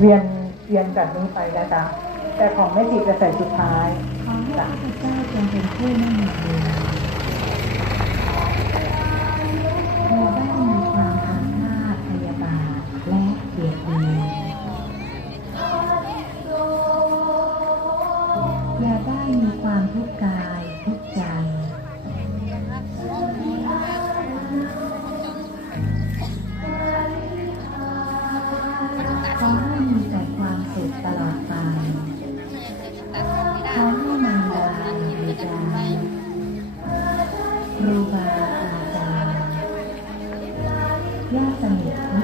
เรียนเรียนแบบนี้ไปนะจ๊ะแต่ของแม่จีจะใส่สุดท้าย ของพระพุทธเจ้าจงเป็นผู้นั่งอยู่ อย่าได้มีความทุกข์กายทุกใจขอให้มีแต่ความสุขตลอดไปขอให้มันดาในใจครูบาอาจารย์ญาติสนิท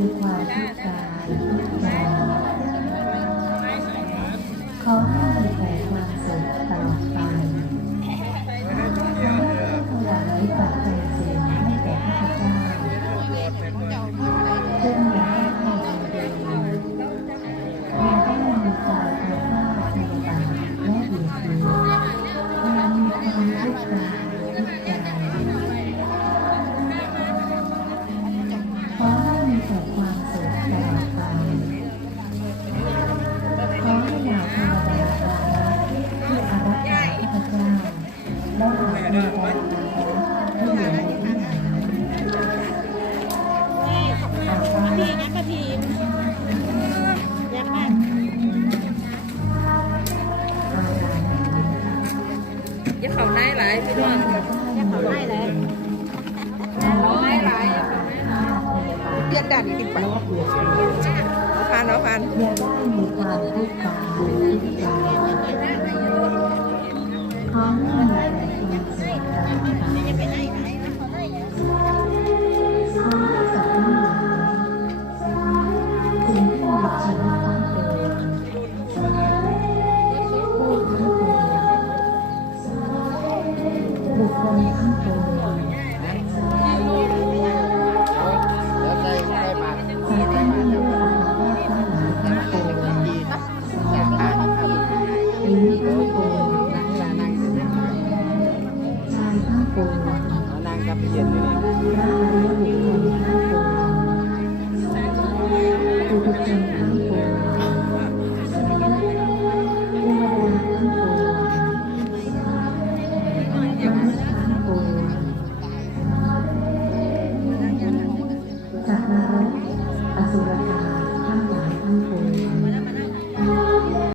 มีความทุกข์กายใจขอให้มีแต่ความสุขตลอดไปขอให้หลายปัจจัย พี่น้องแค่เขาให้เลยร้อยหลายเดือนด่านนี้ติดไปผ่านเนาะผ่าน บุคคลทั้งปวงนั่งกับเย็นอยู่นี่ทุกคน